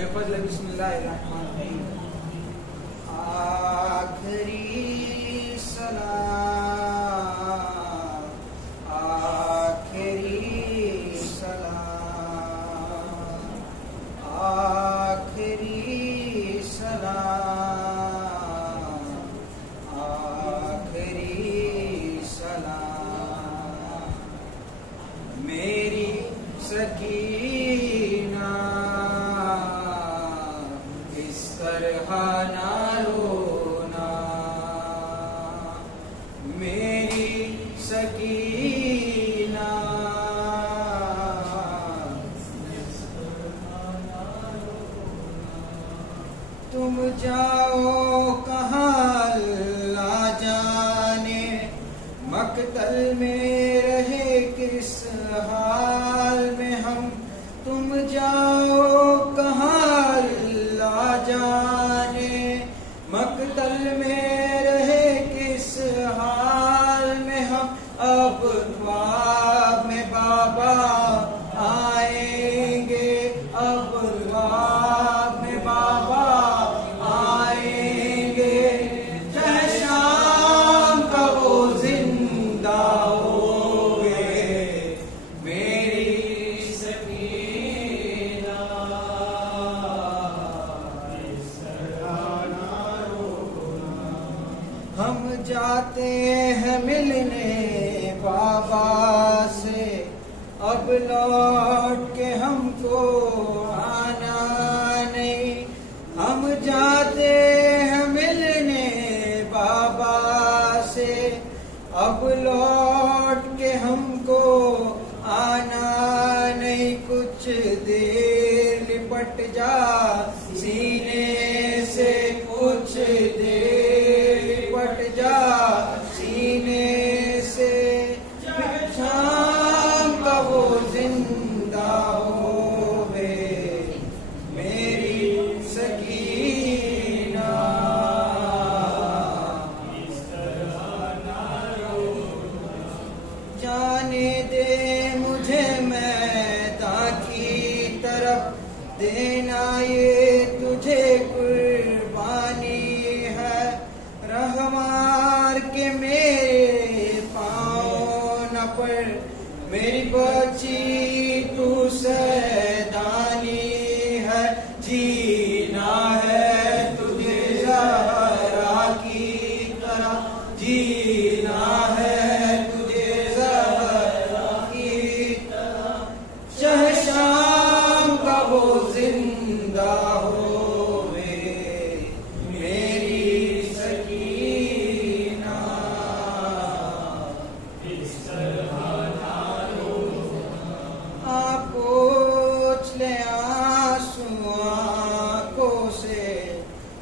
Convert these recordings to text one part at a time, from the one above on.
बेफजल बिस्मिल्लाहिर्रहमानिर्रहीम। आखिरी सलाम, आखिरी सलाम, आखिरी सलाम, आखिरी सलाम। मेरी सकीना इस तरह ना रोना, मेरी सकीना तुम जाओ कहाँ ला जाने, मकतल में रहे किस हाल में हम। तुम जाओ कहाँ ला जाने, मकतल में रहे किस हाल में हम। अब ख्वाब में बाबा आएंगे, अब ख्वाब में बाबा आएंगे। चाहे शाम का वो जिंदा होगे, मेरी सकीना इस तरह ना रोना। हम जाते हैं मिलने बाबा से, अब लौट के हमको आना नहीं। हम जाते हैं मिलने बाबा से, अब लौट के हमको आना नहीं। कुछ देर लिपट जा सीने से, कुछ देर लिपट जा सीने से। शाम का वो जिंदा होवे, मेरी सकीना इस तरह ना रोना। जाने दे मुझे मैदान की तरफ, देना ये तुझे कुर्बानी है। रहमार के मेरे पाँव न पड़, मेरी बच्ची तू सैदानी है। जीना है तुझे ज़हरा की तरह, जीना है तुझे ज़हरा की तरह। चाहे शाम का वो जिंदा होवे, मेरी सकीना इस तरह ना रोना। आप पोंछ ले आंसू आंखों से,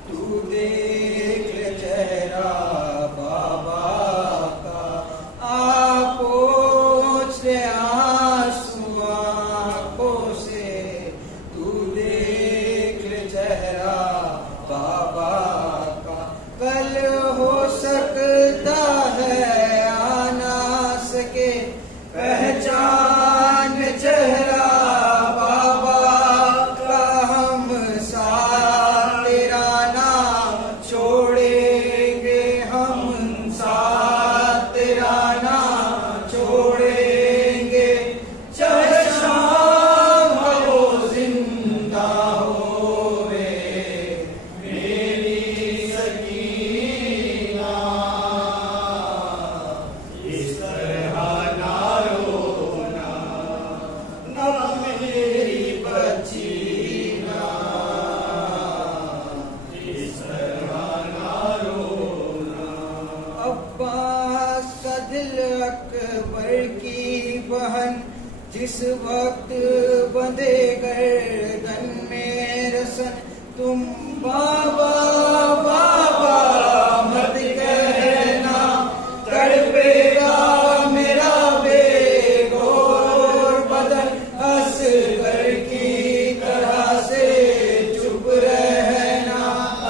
तू देख ले चेहरा बाबा का। आप पोंछ ले आंसू आंखों से, तू देख ले चेहरा बाबा का। कल हो सकता है आ ना सके पहचान चेहरा बाबा का। हम साथ तेरा नाम छोड़ेंगे, हम साथ तेरा नाम छोड़ेंगे। चाहे शाम का वो जिंदा होवे, मेरी सकीना इस तरह ना रोना। ना मेरी बच्ची ना इस तरह ना रोना। अब्बास का दिल अकबर की बहन, जिस वक्त बंधे गर्दन में रसन। तुम बाबा बाबा मत कहना, तड़पेगा मेरा बेगोर बदन। असगर की तरह से चुप रहना,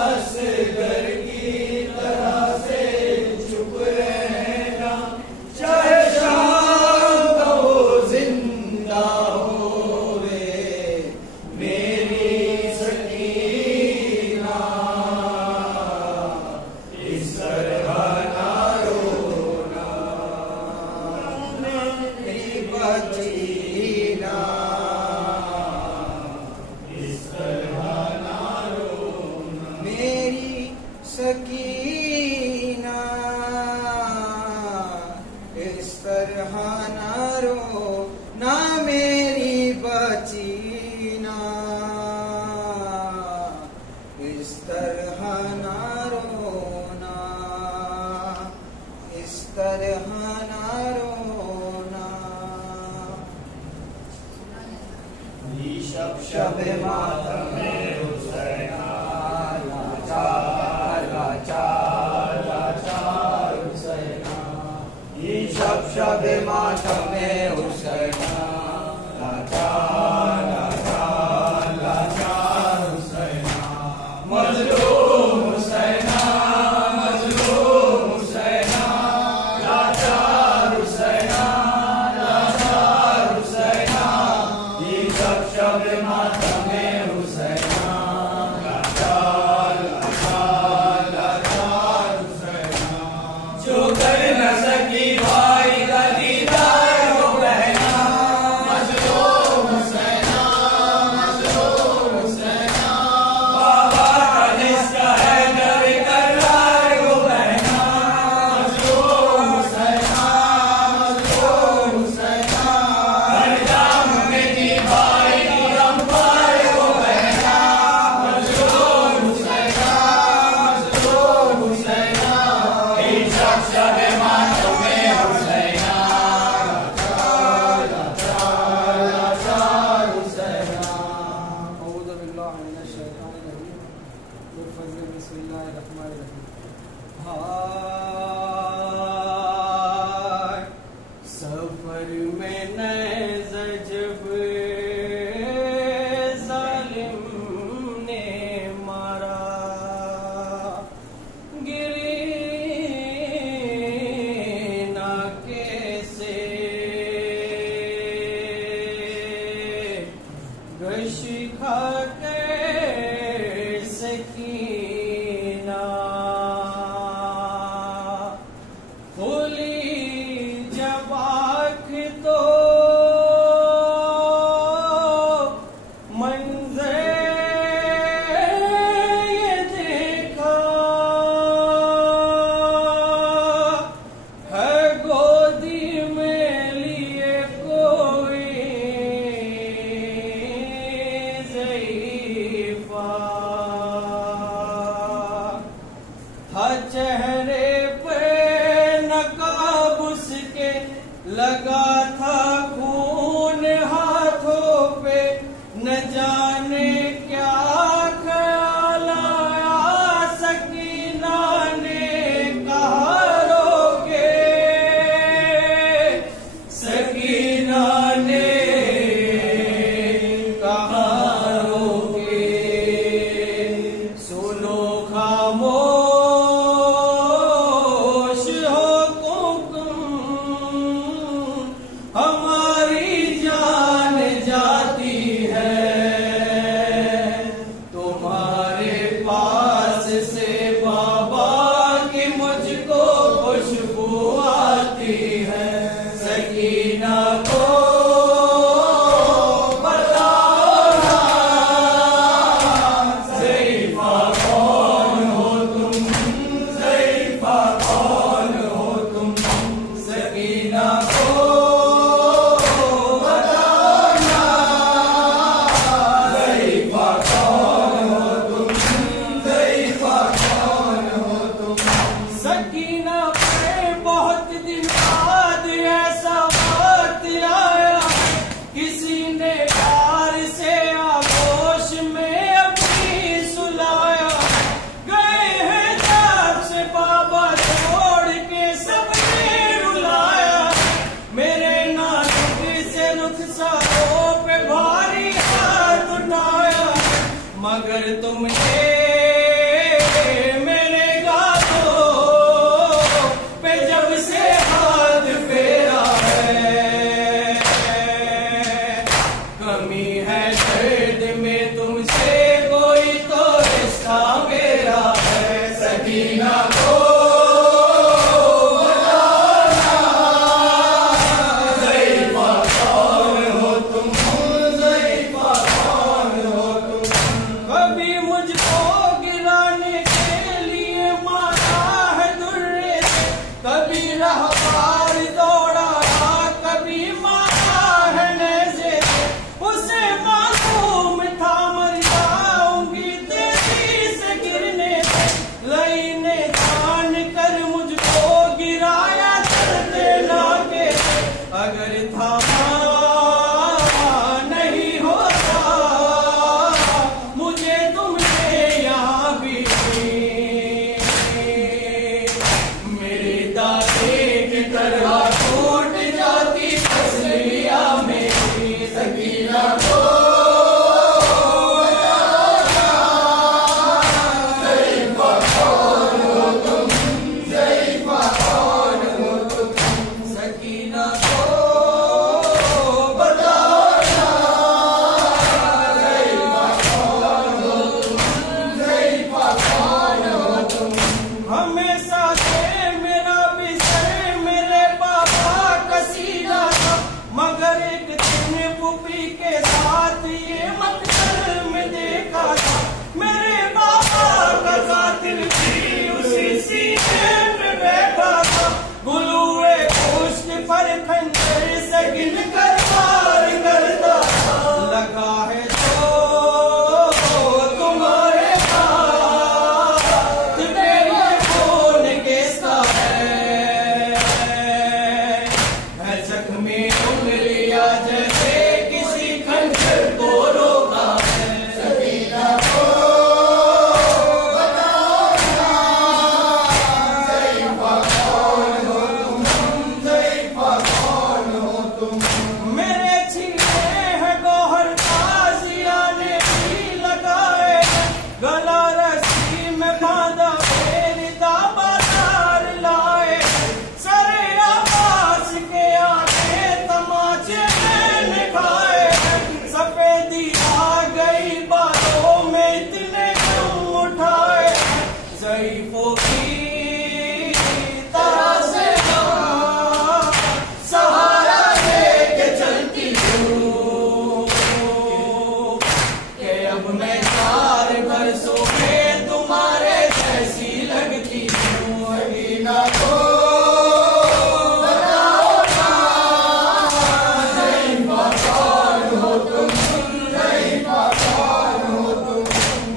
असगर की तरह से चुप रहना। चाहे शाम का वो जिंदा होवे, मेरी सकीना सकीना, इस तरह ना रो ना मेरी बचीना, इस तरह ना रोना, इस तरह ना रोना। शब शब मातम में हुसैना, लाचार लाचार लाचार हुसैना, ये शब शब मातम में हुसैना, लाचार लाचार लाचार हुसैना, मजलूम हुसैना, मजलूम हुसैना, लाचार हुसैना, लाचार हुसैना, ये शब शब मातम में हुसैना, लाचार लाचार लाचार हुसैना, जो कर न सकी भाई का दीदार वो बहना, मजलूम हुसैना, मजलूम हुसैना, बाबा का जिसका है दर करार वो बहना, मजलूम हुसैना, मजलूम हुसैना, हर जाम में की भाई की अम्बार वो बहना, मजलूम हुसैना, मजलूम हुसैना, इन शब शब मातम में हुसैना, लाचार लाचार लाचार हुसैना। औज़ु बिल्लाहि मिनश शैतानिर रजीम, बिफज़्ल बिस्मिल्लाहिर रहमानिर रहीम। हाय सफर में नज़जब जालिम ने मारा, गिरी ना कैसे गश खा के सकीना, खुली जब आँख तो मंज़र ये देखा, है गोदी में लिए कोई ज़ईफ़ा, था चेहरे पे नकाब उसके, लगा था खून हाथों पे, न जाने क्या ख्याल आया सकीना ने कहा रोके, सकीना ने कहा रोके, सुनो खामोश हो कुम, हमारी जान जाती है, तुम्हारे पास से बाबा की मुझको खुशबू आती है, सकीना को बताओ ना, ज़ईफ़ा कौन हो तुम, ज़ईफ़ा कौन हो तुम, सकीना को बताओ ना, ज़ईफ़ा कौन हो तुम, ज़ईफ़ा कौन हो तुम। सकीना पे बहुत दिन बाद ऐसा वक्त आया, किसी ने प्यार से आगोश में अपनी सुलाया, गए हैं जब से बाबा छोड़ के सबने रुलाया, मेरे नाजुक से रुखसारों पे भारी हाथ उठाया, मगर तुमने मेरे गालों पे जब से हाथ फेरा है, कमी है दर्द में तुमसे कोई तो रिश्ता मेरा है, सकीना को बताना, ज़ईफ़ा कौन हो तुम, ज़ईफ़ा कौन हो तुम, कभी मुझको बरसों में तुम्हारे जैसी लगती हूँ। सकीना को बताओ ना ज़रीफ़ा कौन हो तुम, ज़रीफ़ा कौन हो तुम।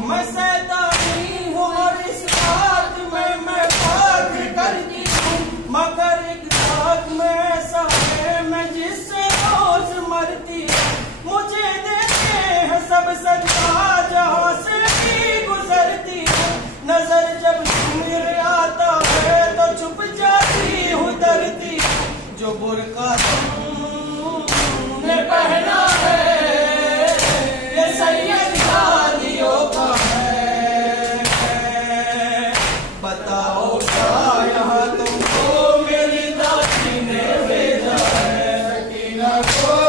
मैं सैतानी हूँ और इस बात में मैं फख्र करती हूँ, मगर एक बात में ऐसा है मैं जिससे रोज मरती हूँ। मुझे देते हैं सब सदका जहाँ से भी गुजरती हूँ। नजर जब मेरे आता है तो छुप जाती हूँ डरती हूँ। जो बुर्का तुमने पहना है ये सैयद शादियों का है। बताओ क्या यहाँ तुमको मेरी दादी ने भेजा है। सकीना को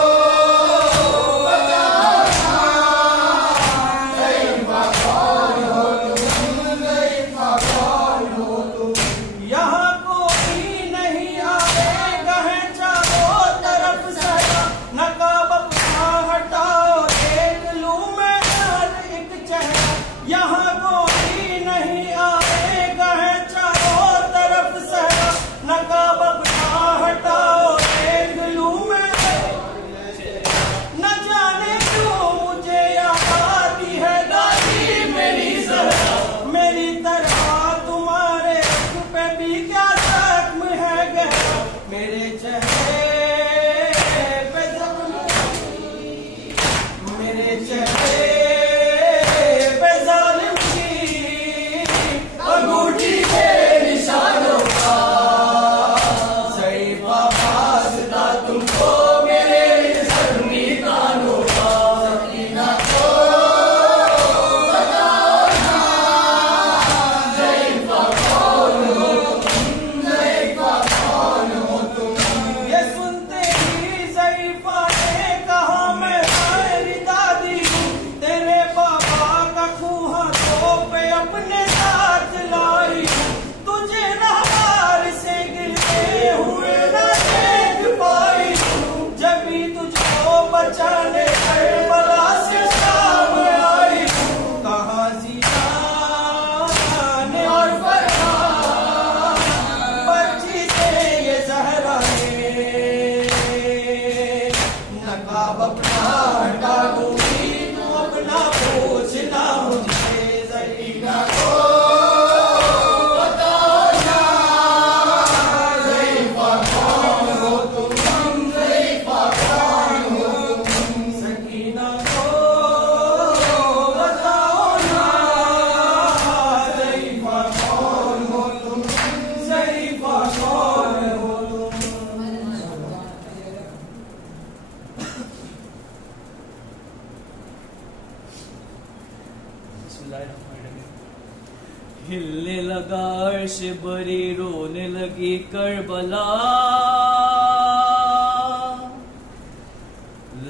हिलने लगा अर्श बरी, रोने लगी करबला।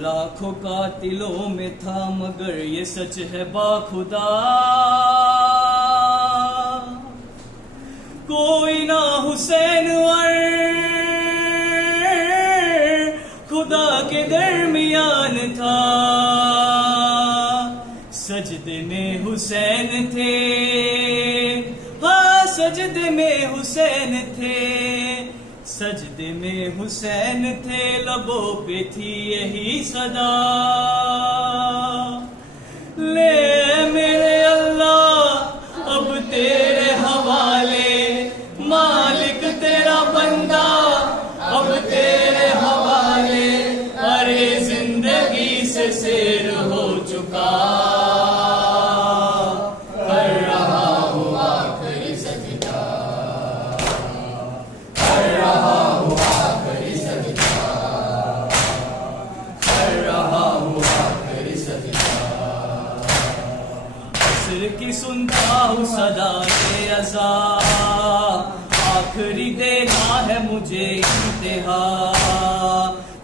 लाखों कातिलों में था मगर ये सच है बाखुदा। कोई ना हुसैन और खुदा के दरमियान था। सजदे में हुसैन थे, हाँ सजदे में हुसैन थे। सजदे में हुसैन थे, लबों पे थी यही सदा। ले मेरे अल्लाह अब तेरे हवाले, मालिक तेरा बंदा अब तेरे हवाले। अरे जिंदगी से सैर हो चुका, की सुनता हूँ सदा के अज़ा। आखिरी देना है मुझे इंतहा,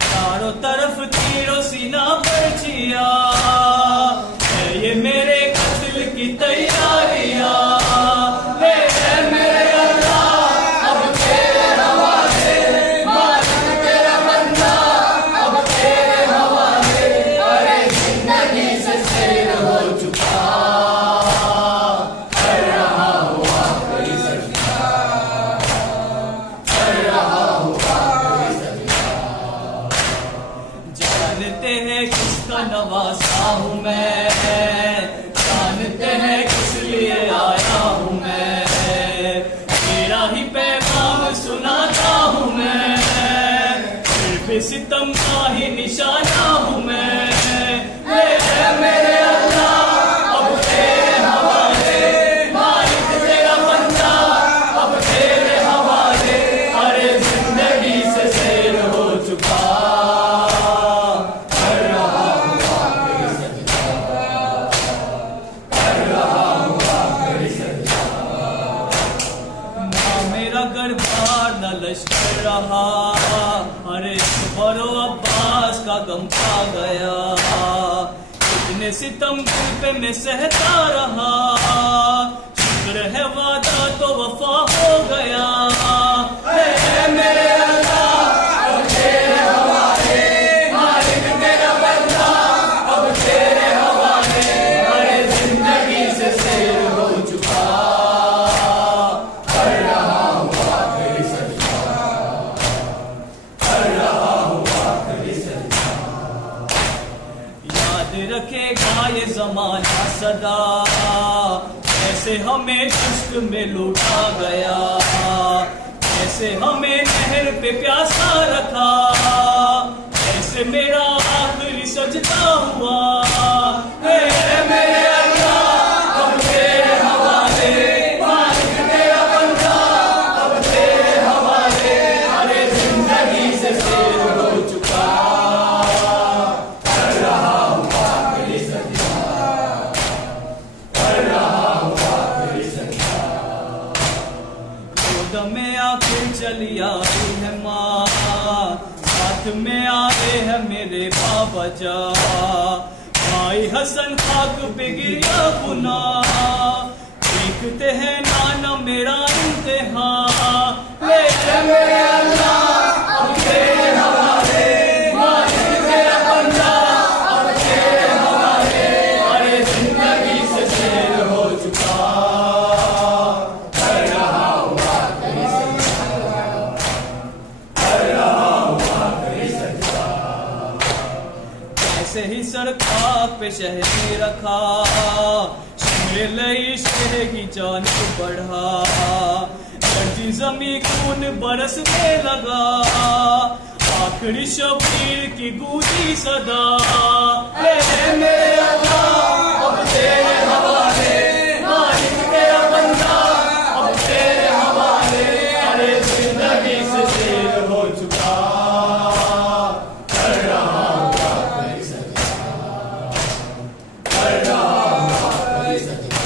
चारों तरफ तीरों सीना पर जिया। ये मेरे कत्ल की तैयारियां, मेरे अल्लाह अब तेरे हवाले, मालिक तेरा बंदा अब तेरे हवाले। अरे जिंदगी से सैर हो चुका, सितम का ही निशाना हूँ मैं। ले मेरे अल्लाह अब तेरे हवाले, मालिक तेरा बंदा अब तेरे हवाले। अरे जिंदगी से सैर हो चुका, कर रहा हूँ आखिरी सजदा, कर रहा हूँ आखिरी सजदा। ना मेरा गरबार न लश्कर रहा, अरे बरो अब्बास का गम खा गया। इतने सितम दिल पे मैं सहता रहा, शुक्र है वादा तो वफा हो गया। मेरे अल्लाह अब तेरे हवाले, मालिक तेरा बंदा अब तेरे हवाले। अरे जिंदगी से सैर हो चुका, कर रहा हूँ आखिरी सजदा, कर रहा हूँ आखिरी सजदा। याद रखेगा ये जमाना सदा, कैसे हमें इश्क में लूटा गया, कैसे हमें नहर पे प्यासा रखा, कैसे मेरा आखिरी सजदा हुआ। मेरे अल्लाह अब तेरे हवाले, मालिक तेरा बंदा अब तेरे हवाले। अरे जिंदगी से सैर हो चुका, कर रहा हूँ आखिरी सजदा, कर रहा हूँ आखिरी सजदा। गोद में आखिर चली आई है माँ, साथ में आए हैं मेरे बाबा जा। भाई हसन खाक पे गिरा गुना, देखते हैं नाना मेरा इम्तिहान। ले मेरे अल्लाह अब तेरे हवाले, मालिक तेरा बंदा अब तेरे हवाले। अरे जिंदगी से सैर हो चुका, कर रहा हूँ आखिरी सजदा, कर रहा हूँ आखिरी सजदा। ऐसे ही सरकार पे शहर रखा, शिमरे इश्क की जानिब बढ़ा। गर्जी जमी खून बरसने लगा, आखिरी शबीर की गूंजी सदा। मेरे अल्लाह अब तेरे हवाले, मालिक तेरा बंदा अब तेरे हवाले। अरे जिंदगी से सैर हो चुका, कर रहा हूँ आखिरी सजदा, कर रहा हूँ आखिरी सजदा।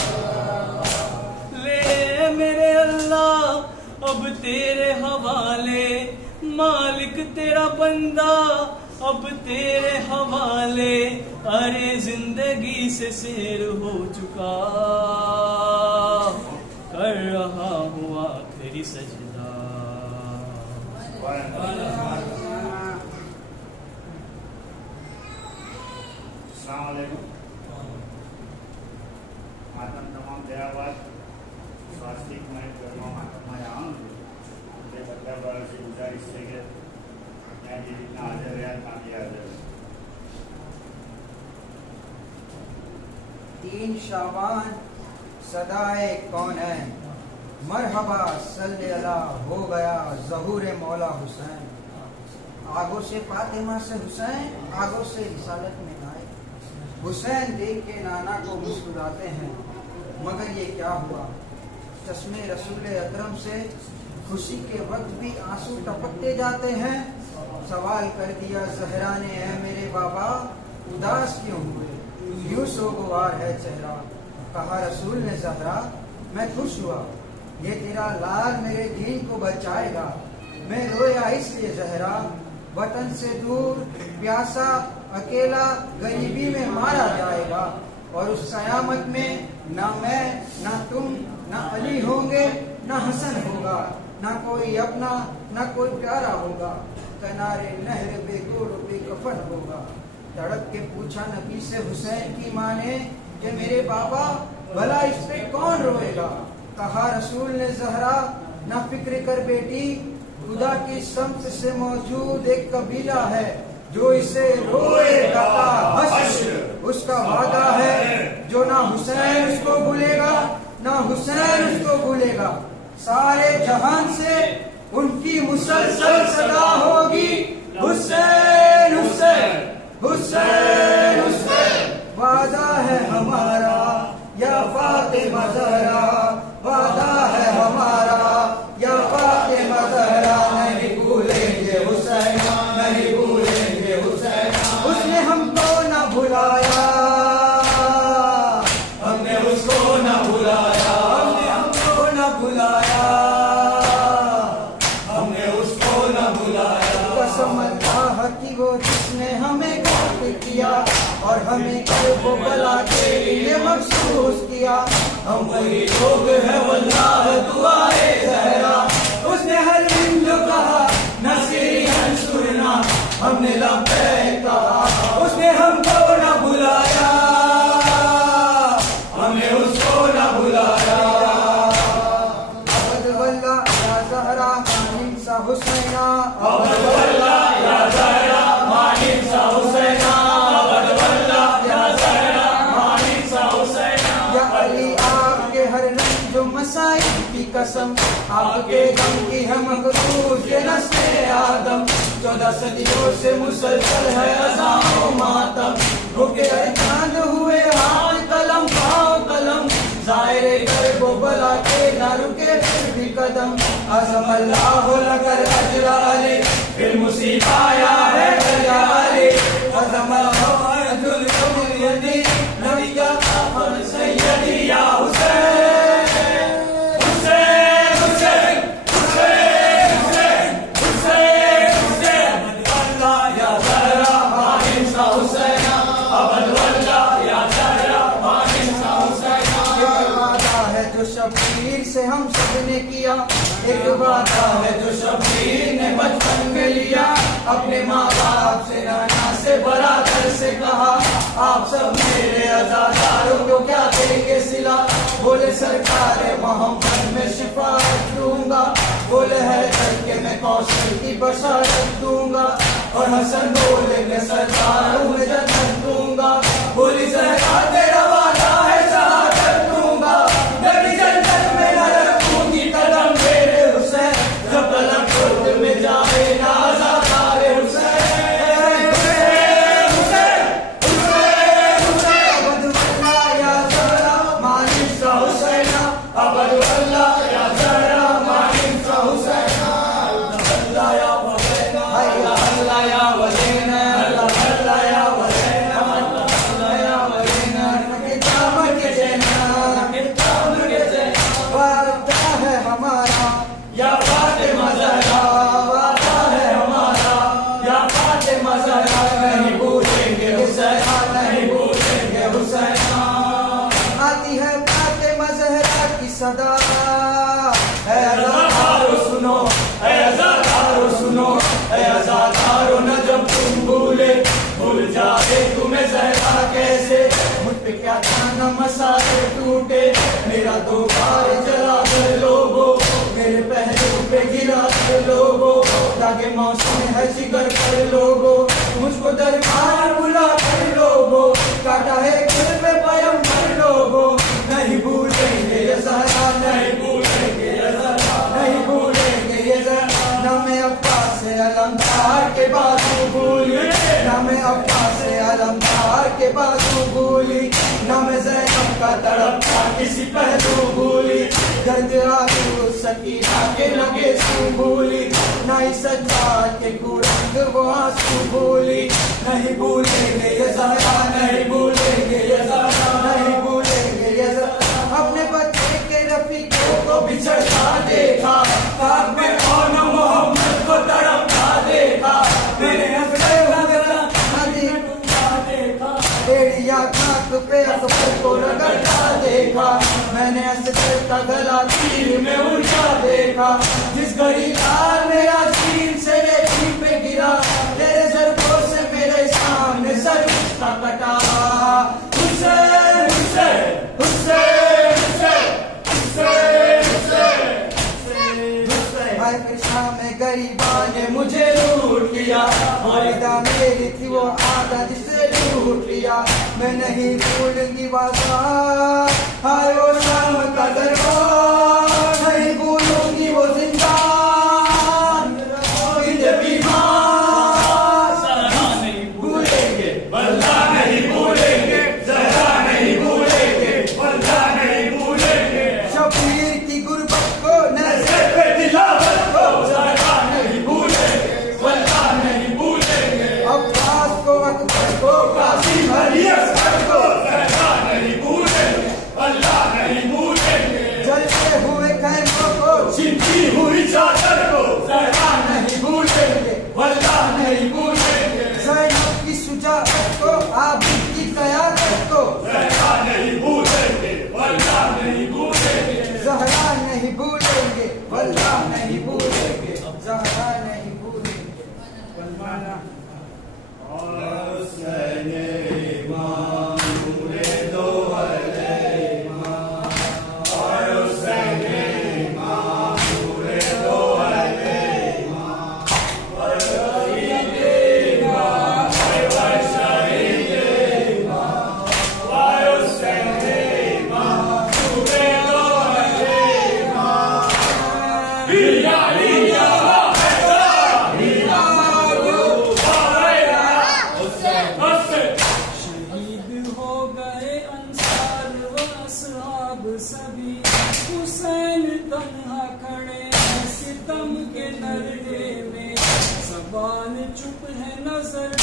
ले मेरे अल्लाह अब तेरे हवाले, मालिक तेरा बंदा अब तेरे हवाले। अरे जिंदगी से सैर हो चुका, कर रहा हूँ आखिरी सजदा। अस्सलाम वालेकुम। मातम तमाम दयाबाद स्वास्तिक में गर्मा मातम में आऊँ मुझे बदला बार से गुजारिश है कि मैं जी जितना हाजिर है काफी हाजिर है। 3 शाबान सदाए कौन है, मरहबा सल्ले अला हो गया ज़हूर मौला हुसैन। आगों से फातिमा से हुसैन, आगों से रिसालत में आए। हुसैन देख के नाना को मुस्कुराते हैं, मगर ये क्या हुआ। चश्मे रसूल अकरम से खुशी के वक्त भी आंसू टपकते जाते हैं। सवाल कर दिया ज़हरा ने, है मेरे बाबा उदास क्यों हुए, यूं सोगवार है चेहरा। कहा रसूल ने, ज़हरा मैं खुश हुआ, ये तेरा लाल मेरे दीन को बचाएगा। मैं रोया इसलिए ज़हरा, वतन से दूर प्यासा अकेला गरीबी में मारा जाएगा। और उस कयामत में ना मैं ना तुम ना अली होंगे, ना हसन होगा, ना कोई अपना ना कोई प्यारा होगा। किनारे नहर बेगोर बेकफन होगा। तड़प के पूछा नबी से हुसैन की माँ ने कि मेरे बाबा भला इस पे कौन रोएगा। कहा रसूल ने, ज़हरा ना फिक्र कर बेटी, खुदा की समत से मौजूद एक कबीला है जो इसे रोएगा हश्र, उसका वादा है जो ना हुसैन उसको भूलेगा ना हुसैन उसको भूलेगा। सारे जहान से उनकी मुसलसल सदा होगी, हुसैन हुसैन हुसैन हुसैन वादा है हमारा या फातिमा ज़हरा, वादा है हमारा या फातिमा ज़हरा, नहीं भूलेंगे हुसैन, नहीं भूलेंगे हुसैन। उसने हमको न भुलाया, हमने उसको न भुलाया, हमने हमको न भुलाया, हमने उसको न भुलाया। कसम अल्लाह की वो जिसने हमें गाफ किया और हमें वो बला के लिए मखसूस किया, हम वही लोग हैं वल्लाह दुआए ज़हरा। उसने हर दिन जो कहा नसीरी अंसुरना, हमने लब्बैक कहा, उसने हमको न भुलाया, हमने उसको न भुलाया। अबद वल्ला या ज़हरा मानिन सा हुसैना, अबद वल्ला या ज़हरा मानिन सा हुसैना, अबद वल्ला या ज़हरा मानिन सा हुसैना। या अली आपके हर रंग जो मसाइब की कसम, आपके गम की हम मखसूस ये नस्ले आदम। 14 सदियों से मुसलसल है अज़ां मातम, रुके चांद हुए हाथ कलम पाँव कलम, ज़ाहिर कर वो बला के ना रुके फिर भी कदम। अज़म अल्लाह लकर अजरा अली फिर मुसीब आया है दरिया अली, अज़म अल्लाह अजुल यदी नबी का आफर सैयदी या हुसैन, हुसैन हुसैन हुसैन हुसैन हुसैन हुसैन। अबद वल्ला या ज़हरा मानिन सा हुसैना, अबद वल्ला या ज़हरा मानिन सा हुसैना। एक वादा है जो शब्बीर से हम सब ने किया, एक वादा है जो शब्बीर ने बचपन में लिया, अपने माँ बाप से नाना से बरातर से कहा, आप सब मेरे अज़ादारों को क्या देंगे सिला। बोले सरकार मोहम्मद में शिफाअत दूंगा, बोले है करके मैं कौशल की बशारत दूंगा, और हसन बोले मैं सरदारों में जन्नत दूंगा। बोली ज़हरा तेरा वादा है शहादत दूंगा, कभी जन्नत में न रखूंगी कदम मेरे हुसैन, जब कलम खुद में जाए ना अज़ादार हुसैन। सदा है अज़ादारो सुनो, है अज़ादारो सुनो, है अज़ादारो न जब तुम भूले, भूल जाए तुम्हें ज़हरा कैसे। मुझ पे क्या था मसाले टूटे, मेरा 2 बार जला कर लोगो, मेरे पहलू पे गिरा कर लोगो, ताकि मौसम है जिगर कर लोगो, मुझको दरबार बुला कर लोगो, काटा है दिल पे पयम कर लोगो। नहीं भूलेंगे ये ज़हरा, नहीं भूलेंगे ये ज़हरा, नहीं भूलेंगे ये ज़हरा। न मैं अब्बास से अलमदार के बाजू भूली, न मैं अब्बास से अलमदार के बाजू भूली, न मैं ज़ैनब का तड़पता किसी पहलू भूली, दर्द आलू सकीना के लगे सू भूली, न ही सज्जाद के कुरंग वो आंसू भूली। नहीं भूलेंगे ये ज़हरा, नहीं भूलेंगे ये ज़हरा, नहीं भूलेंगे ये ज़हरा। अपने बच्चे के रफीकों को बिछड़ता देखा, खाक में कौन मोहम्मद को तड़पता देखा, मैंने अपने एड़िया खाक पे अकबर को रगड़ता देखा, मैंने असगर का गला तीर में उलझा देखा। जिस घड़ी लाल मेरा सीन से रेती पे गिरा, तेरे ज़रबों से मेरे सामने सर उसका कटा। हुसैन हुसैन हुसैन हुसैन हुसैन हुसैन। हाय कृष्णा में गरीबा ने मुझे लूट लिया, वालिदा मेरी थी वो आदा जिसे लूट लिया, मैं नहीं भूलूंगी वादा, हाय वो शाम का दरबार, नहीं भूलूंगी वो जिंदान, बीमार अब सभी हुसैन तन्हा खड़े हैं सितम के दर्दे में, ज़बान चुप है नजर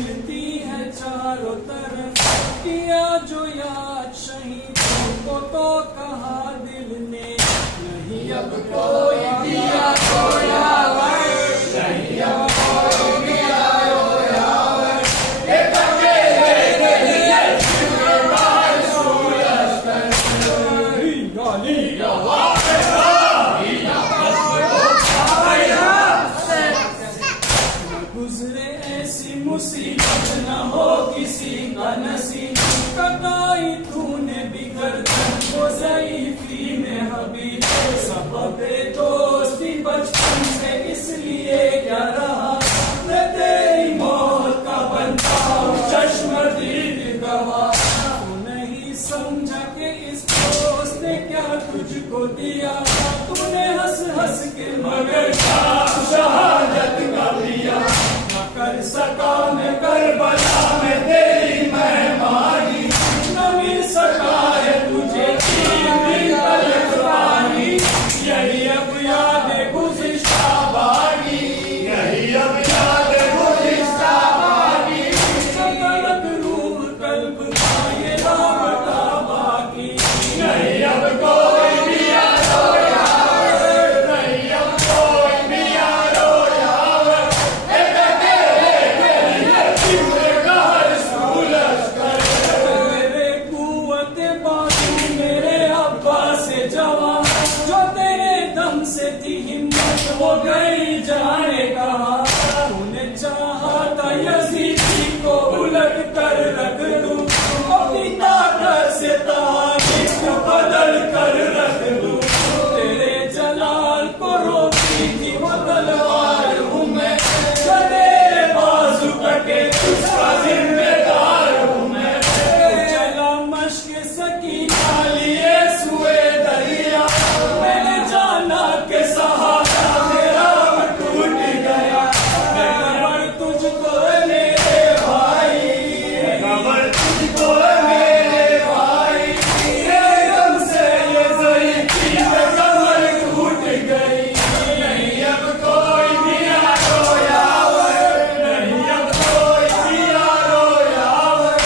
मिलती है चारों तरफ, किया जो याद शहीदों को तो कहा दिल ने, नहीं अब कोई दिया तो यावर, नहीं अब कोई दिया तो यावर, एक अकेले के लिए जिम्मेदार सूरज गुजरे ऐसी मुसीबत न हो किसी का नसीब, कटाई तूने बिगड़ वो ज़ईफ़ी में हबीब, सबब दोस्ती बचपन से इसलिए क्या रहा, मैं तेरी मौत का बनता हूँ चश्मदीद गवाह, तू नहीं समझा कि इस दोस्त ने क्या तुझको दिया, तूने हंस हंस के मगर शहादत का दिया, न कर सका मैं करबला में तेरी मेहमानी, न मिल सका है तुझे पानी, यही अब याद गुज़िश्ता बानी, यही अब याद गुज़िश्ता बानी, सतलक रूह कल्ब का ये लापता बाकी, नहीं अब कोई भी यारो यावर, नहीं अब कोई भी यारो यावर, एक अकेले के लिए जिम्मेदार सूरज कर, मेरे कुव्वत बाजू मेरे अब्बा से जवां, जो तेरे दम से थी हिम्मत वो गई जाने कहा, तूने चाहा था यज़ीदी को उलट कर रख दूं, अपनी ताकत से तारीख को बदल कर रख दूं, तेरे जलाल को रोकी थी वो तलवार हूँ मैं, जो तेरे बाजू कटे उसका जिम्मेदार हूँ मैं, चला मश्क सकीना लिए सुए दरिया, मैंने जाना के सहारा मेरा टूट गया, मैं खबर तुझको मेरे भाई, खबर तुझको मेरे भाई, तेरे गम से ये ज़ईफ़ी कमर टूट गई, नहीं अब कोई भी यारो यावर, नहीं अब कोई भी यारो यावर,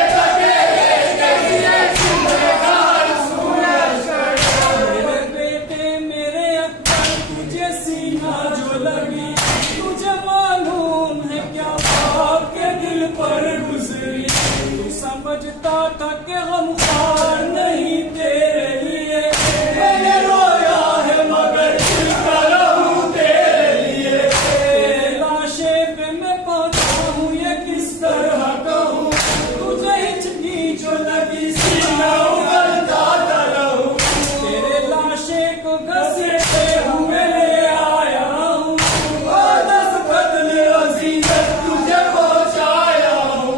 एक अकेले के लिए जिम्मेदार सूरज कर, मेरे बेटे मेरे अक्बर तुझे सीना जो लगी, तुझे मालूम है क्या बाप के दिल पर गुजरी, तू समझता था कि गमख्वार नहीं तेरे लिए, मैंने रोया है मगर दिल का रहूं तेरे लिए, तेरे लाशे पे मैं पहुंचा हूँ ये किस तरह कहूँ, तुझे हिचकी जो लगी सीना उगलता रहूं, तेरे लाशे को घसीटते हुए ले आया हूँ, और दस्तखत अज़ीज़त तुझे पहुँचाया हूँ,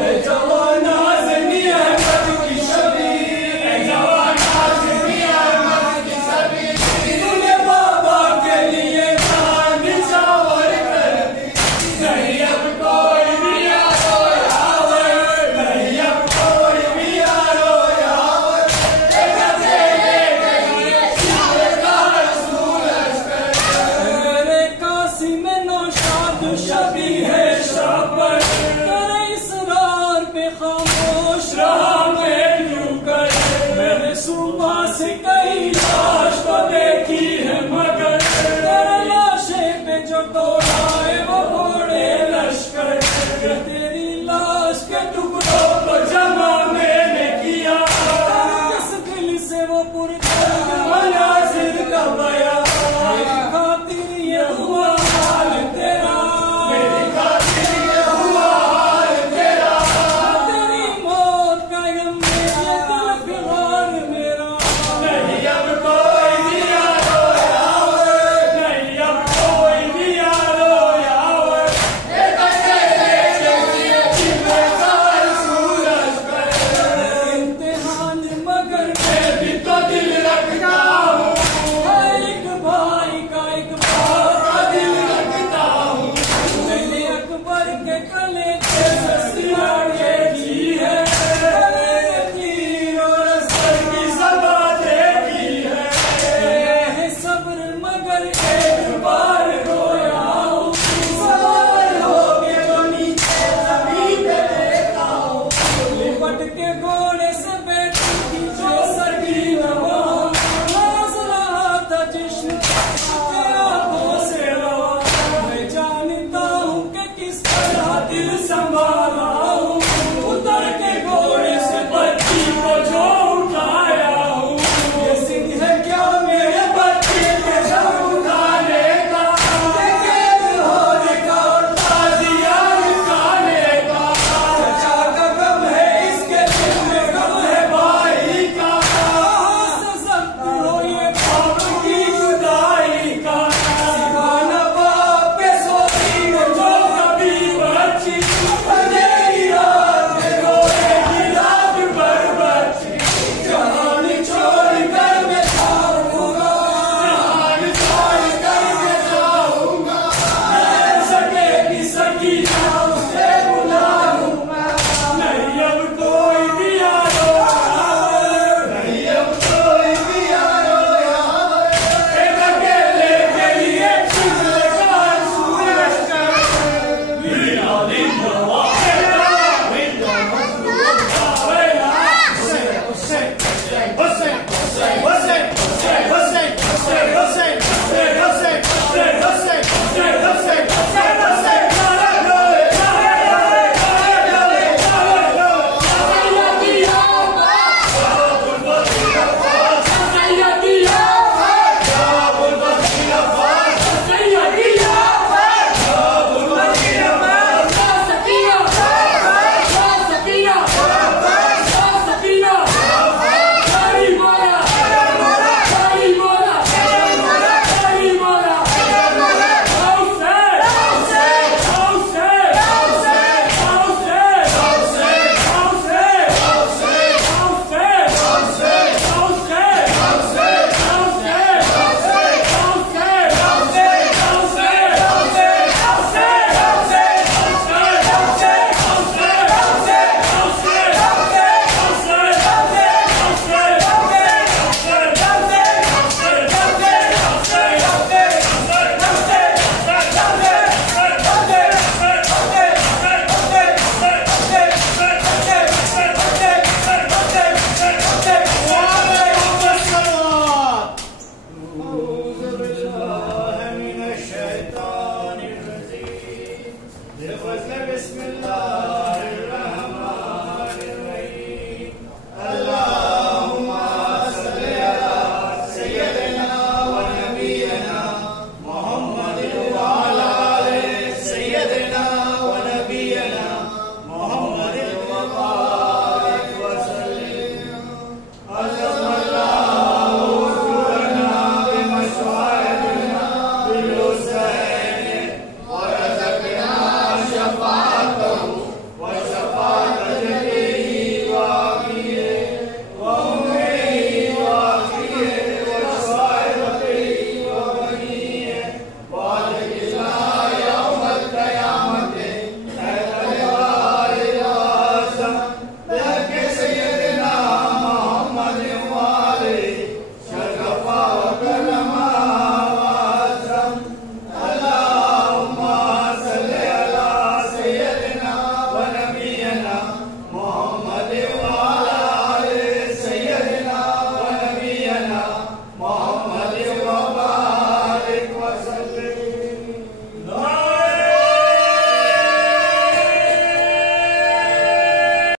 ऐ जवान नाज़नी अहमद की शबीर, ऐ जवान नाज़नी अहमद की शबीर, तूने बाबा के लिए जान निछावर कर दी, नहीं अब कोई भी यारो यावर, नहीं अब कोई भी यारो यावर, एक अकेले के लिए जिम्मेदार सूरज कर, मेरे कासिम नौशाद शबी है शापर, तेरे इसरार पे खामोश रहा मैं यूं कर, मैंने सुबह से कई